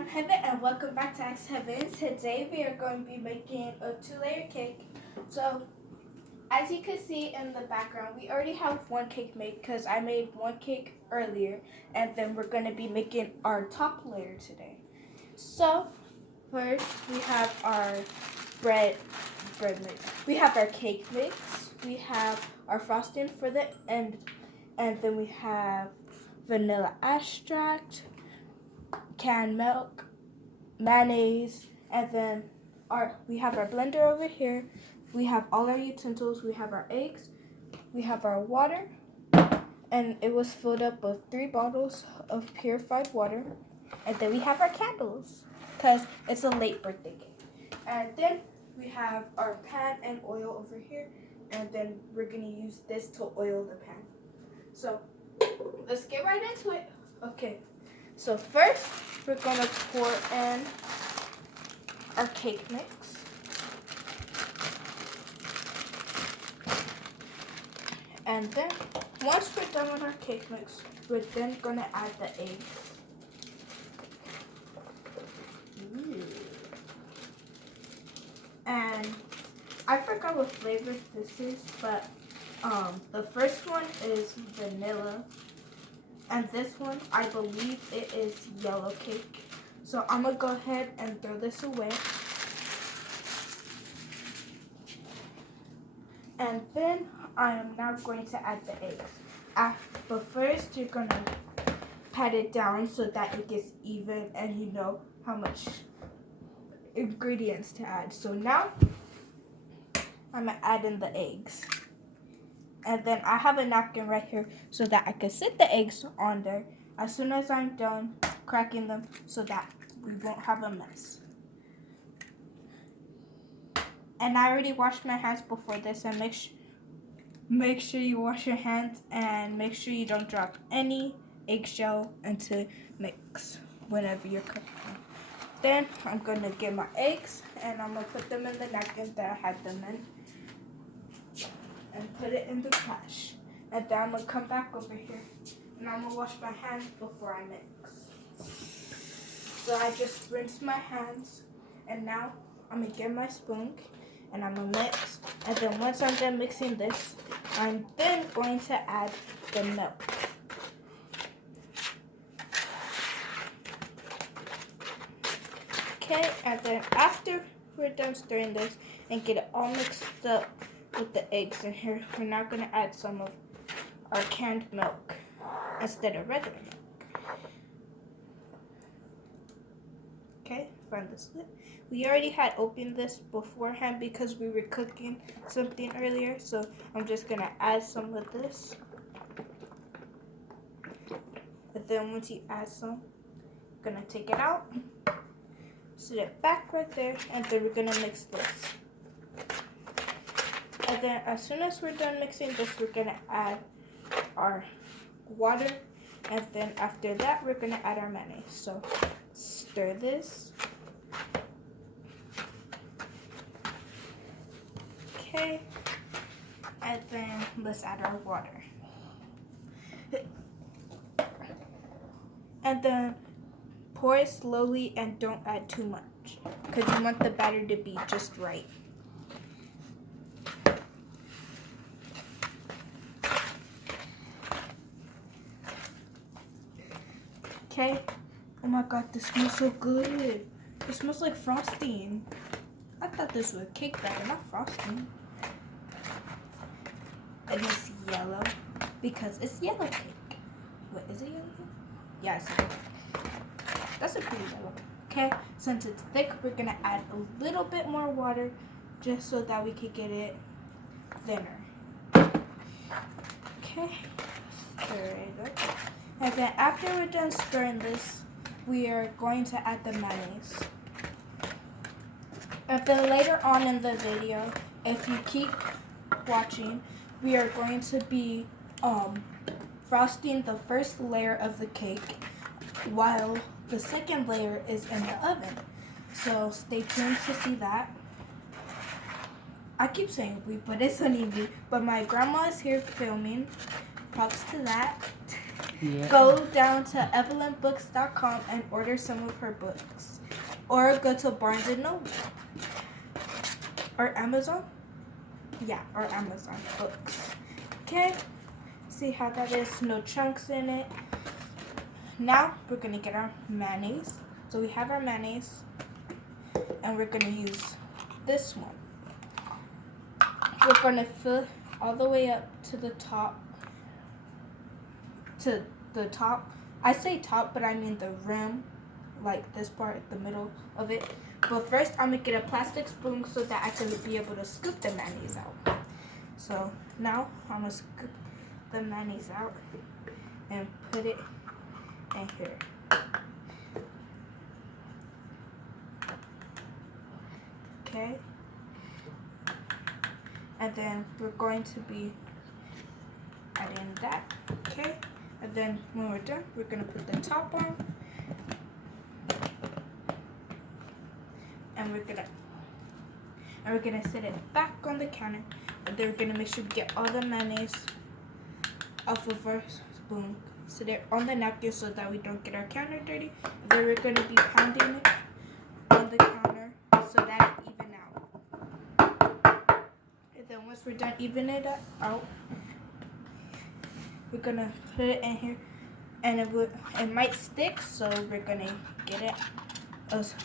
I'm Heaven and welcome back to Ask Heaven. Today we are going to be making a 2-layer cake. So as you can see in the background, we already have one cake made because I made one cake earlier, and then we're going to be making our top layer today. So first we have our bread mix. We have our cake mix. We have our frosting for the end, and then we have vanilla extract, canned milk, mayonnaise, and then we have our blender over here. We have all our utensils. We have our eggs. We have our water, and it was filled up with 3 bottles of purified water. And then we have our candles because it's a late birthday cake. And then we have our pan and oil over here, and then we're gonna use this to oil the pan. So let's get right into it. Okay, so first we're gonna pour in our cake mix. And then once we're done with our cake mix, we're then gonna add the eggs. And I forgot what flavor this is, but the first one is vanilla, and this one I believe it is yellow cake. So I'm gonna go ahead and throw this away. And then I am now going to add the eggs. But first you're gonna pat it down so that it gets even and you know how much ingredients to add. So now I'm gonna add in the eggs. And then I have a napkin right here so that I can sit the eggs on there as soon as I'm done cracking them so that we won't have a mess. And I already washed my hands before this, and make sure you wash your hands and make sure you don't drop any eggshell into mix whenever you're cooking. Then I'm gonna get my eggs and I'm gonna put them in the napkin that I had them in and put it in the trash. And then I'm gonna come back over here and I'm gonna wash my hands before I mix. So I just rinsed my hands, and now I'm gonna get my spoon and I'm gonna mix. And then once I'm done mixing this, I'm then going to add the milk. Okay, and then after we're done stirring this and get it all mixed up with the eggs in here, we're now gonna add some of our canned milk instead of regular milk. Okay, find this lid. We already had opened this beforehand because we were cooking something earlier, so I'm just gonna add some of this. And then once you add some, I'm gonna take it out, set it back right there, and then we're gonna mix this. And then as soon as we're done mixing this, we're gonna add our water, and then after that, we're gonna add our mayonnaise. So stir this. Okay, and then let's add our water. And then pour it slowly and don't add too much because you want the batter to be just right. Okay. Oh my god, this smells so good. It smells like frosting. I thought this was cake batter, not frosting. And it's yellow because it's yellow cake. Wait, is it yellow? Yeah, it's yellow. That's a pretty yellow. Okay, since it's thick, we're gonna add a little bit more water just so that we can get it thinner. Okay, stir it up. And then after we're done stirring this, we are going to add the mayonnaise. And then later on in the video, if you keep watching, we are going to be frosting the first layer of the cake while the second layer is in the oven. So stay tuned to see that. I keep saying we, but it's only me. But my grandma is here filming. Props to that. go down to evelynbooks.com and order some of her books. Or go to Barnes & Noble. Or Amazon. Yeah, or Amazon Books. Okay? See how that is? No chunks in it. Now, we're going to get our mayonnaise. So we have our mayonnaise. And we're going to use this one. We're going to fill all the way up to the top. To the top. I say top, but I mean the rim. Like this part, the middle of it. But first, I'm going to get a plastic spoon so that I can be able to scoop the mayonnaise out. So now, I'm going to scoop the mayonnaise out and put it in here. Okay. And then we're going to be adding that. Okay. And then when we're done, we're going to put the top on. And we're gonna set it back on the counter. And then we're gonna make sure we get all the mayonnaise off of our spoon. Set it on the napkin so that we don't get our counter dirty. And then we're gonna be pounding it on the counter so that it even out. And then once we're done evening it out, we're gonna put it in here, and it might stick, so we're gonna get it.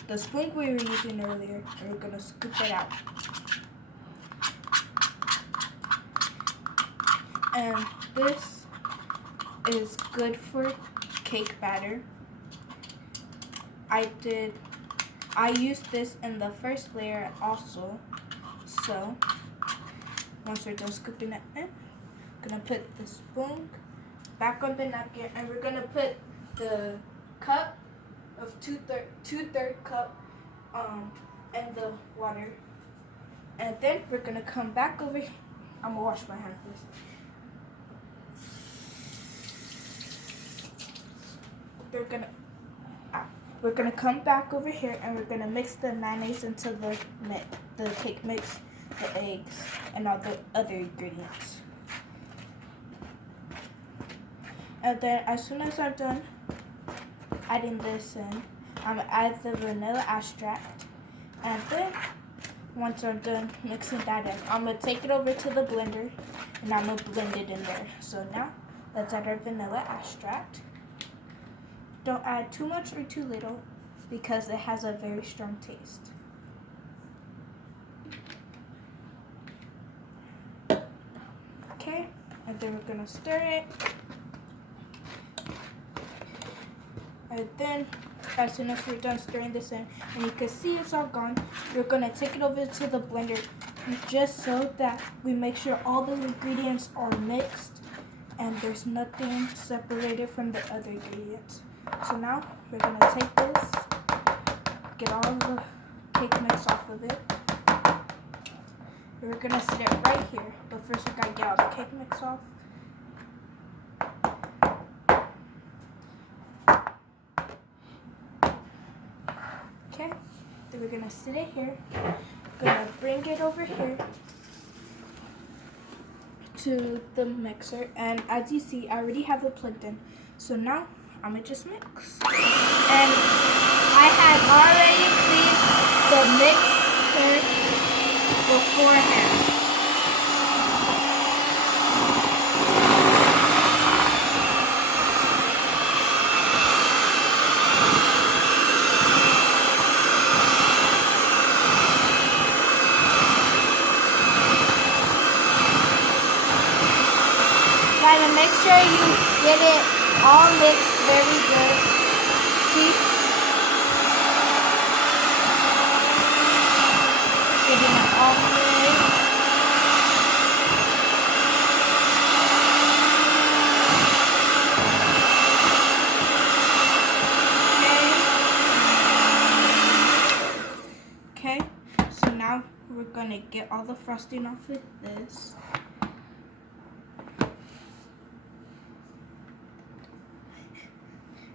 The spoon we were using earlier, and we're gonna scoop it out. And this is good for cake batter. I used this in the first layer also. So once we're done scooping it in, I'm gonna put the spoon back on the napkin, and we're gonna put the cup of two-third cup in the water. And then we're gonna come back over here. I'm gonna wash my hands first. We're gonna come back over here, and we're gonna mix the mayonnaise into the cake mix, the eggs, and all the other ingredients. And then as soon as I'm done adding this in, I'm gonna add the vanilla extract. And then once I'm done mixing that in, I'm gonna take it over to the blender, and I'm gonna blend it in there. So now let's add our vanilla extract. Don't add too much or too little because it has a very strong taste. Okay, and then we're gonna stir it. And then as soon as we're done stirring this in, and you can see it's all gone, we're gonna take it over to the blender just so that we make sure all the ingredients are mixed and there's nothing separated from the other ingredients. So now we're gonna take this, get all the cake mix off of it. We're gonna set it right here, but first we gotta get all the cake mix off. Okay, then we're gonna sit it here. Gonna bring it over here to the mixer, and as you see, I already have it plugged in. So now I'm gonna just mix. And I had already cleaned the mixer beforehand. Gotta make sure you get it all mixed very good. See? Getting it all mixed. Okay. Okay, so now we're gonna get all the frosting off with this.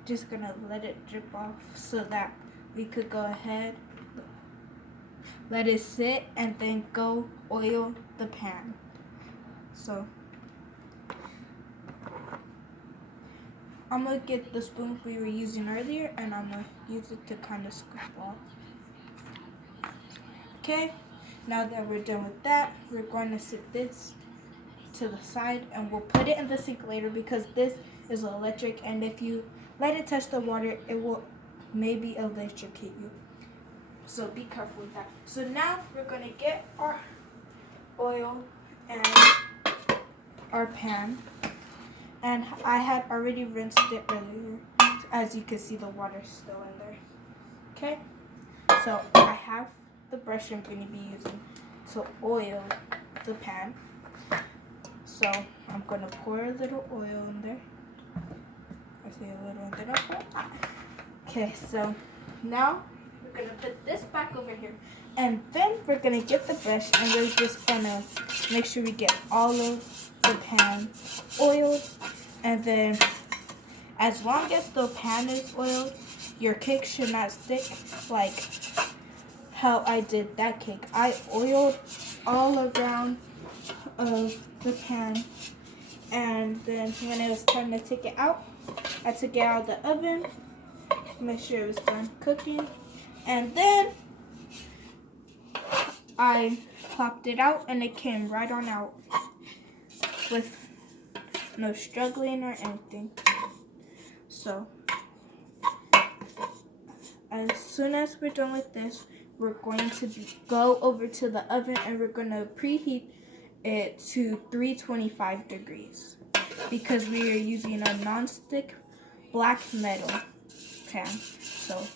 Just gonna let it drip off so that we could go ahead, let it sit, and then go oil the pan. So I'm gonna get the spoon we were using earlier, and I'm gonna use it to kind of scoop off. Okay, now that we're done with that, we're going to set this to the side, and we'll put it in the sink later because this is electric, and if you let it touch the water, it will maybe electrocute you. So be careful with that. So now we're going to get our oil and our pan. And I had already rinsed it earlier. As you can see, the water's still in there. Okay? So I have the brush I'm going to be using to oil the pan. So I'm going to pour a little oil in there. I say a little and then I'll pour. Okay, so now we're going to put this back over here. And then we're going to get the brush and we're just going to make sure we get all of the pan oiled. And then as long as the pan is oiled, your cake should not stick like how I did that cake. I oiled all around of the pan. And then when it was time to take it out, I took it out of the oven, make sure it was done cooking. And then I popped it out and it came right on out with no struggling or anything. So as soon as we're done with this, we're going to go over to the oven and we're going to preheat it to 325 degrees because we are using a non-stick black metal pan. So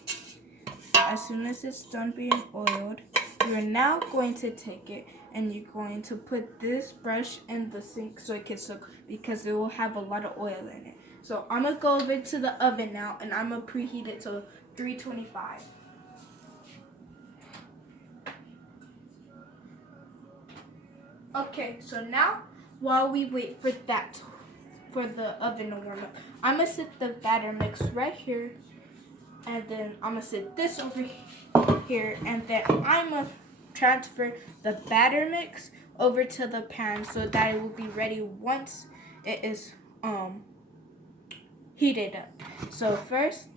as soon as it's done being oiled, you're now going to take it and you're going to put this brush in the sink so it can soak because it will have a lot of oil in it. So I'm going to go over to the oven now and I'm going to preheat it to 325. Okay, so now while we wait for the oven to warm up, I'm going to set the batter mix right here. And then I'm going to set this over here. And then I'm going to transfer the batter mix over to the pan so that it will be ready once it is heated up. So first,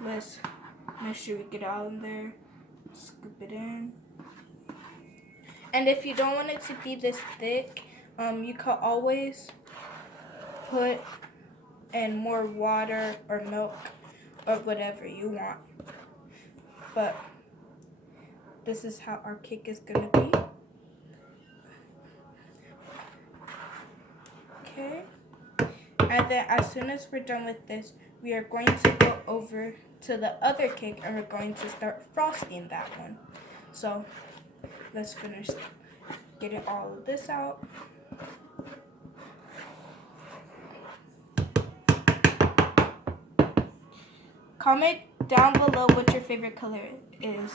let's make sure we get it all in there. Scoop it in. And if you don't want it to be this thick, you could always put in more water or milk or whatever you want. But this is how our cake is going to be. Okay. And then as soon as we're done with this, we are going to go over to the other cake and we're going to start frosting that one. So let's finish getting all of this out. Comment down below what your favorite color is.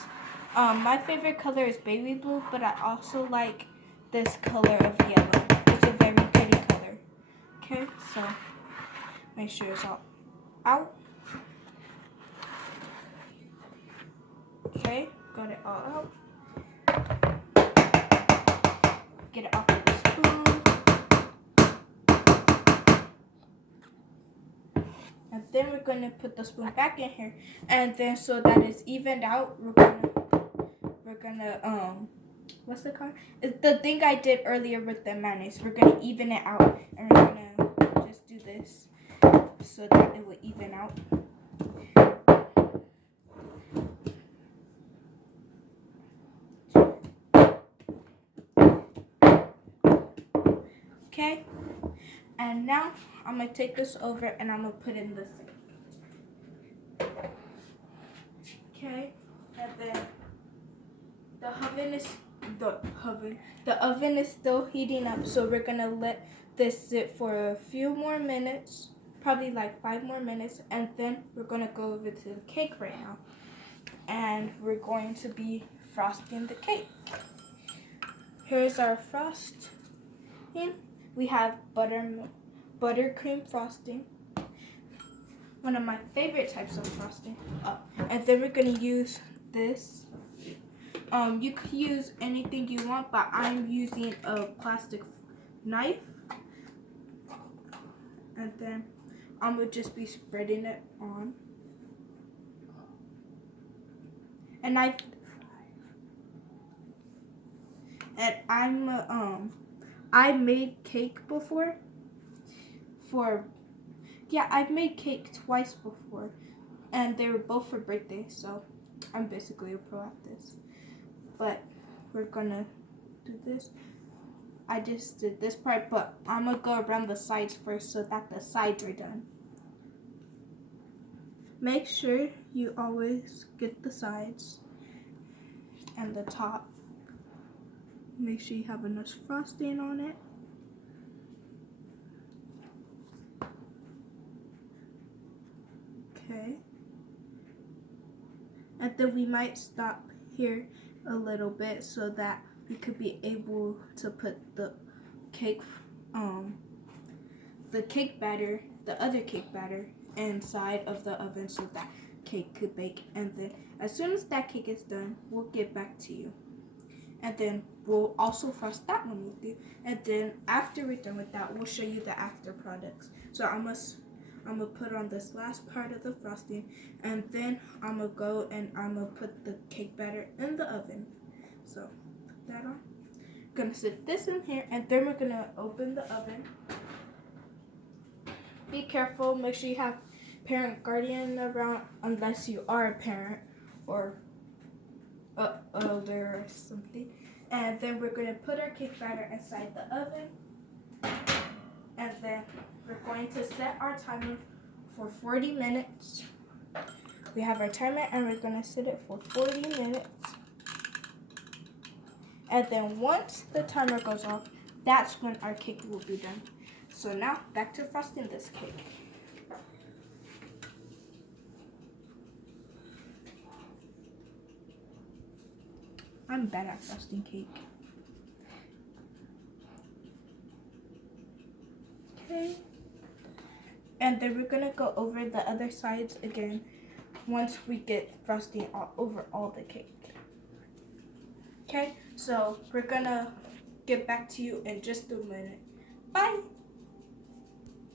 My favorite color is baby blue, but I also like this color of yellow. It's a very pretty color. Okay, so make sure it's all out. Okay, got it all out. Get it off with the spoon. And then we're going to put the spoon back in here. And then so that it's evened out, we're gonna what's it called? It's the thing I did earlier with the mayonnaise. We're gonna even it out. And we're gonna just do this so that it will even out. Okay, and now I'm going to take this over and I'm going to put it in the sink. Okay, and then the oven is still heating up, so we're going to let this sit for a few more minutes, probably like 5 more minutes, and then we're going to go over to the cake right now. And we're going to be frosting the cake. Here's our frosting. We have buttercream frosting, one of my favorite types of frosting. And then we're going to use this. You could use anything you want, but I'm using a plastic knife. and then I'm gonna just be spreading it on. And I made cake before I've made cake twice before, and they were both for birthday, so I'm basically a pro at this. But we're gonna do this. I just did this part, but I'm gonna go around the sides first so that the sides are done. Make sure you always get the sides and the top. Make sure you have enough frosting on it. Okay. And then we might stop here a little bit so that we could be able to put the cake batter, the other cake batter, inside of the oven so that cake could bake. And then as soon as that cake is done, we'll get back to you. And then we'll also frost that one with you. And then after we're done with that, we'll show you the after products. So I'm gonna put on this last part of the frosting, and then I'm gonna go and I'm gonna put the cake batter in the oven. So put that on. Gonna sit this in here, and then we're gonna open the oven. Be careful, make sure you have parent guardian around unless you are a parent or older or something. And then we're gonna put our cake batter inside the oven, and then we're going to set our timer for 40 minutes. We have our timer and we're gonna set it for 40 minutes. And then once the timer goes off, that's when our cake will be done. So now back to frosting this cake. I'm bad at frosting cake. Okay. And then we're gonna go over the other sides again once we get frosting all over all the cake. Okay, so we're gonna get back to you in just a minute. Bye!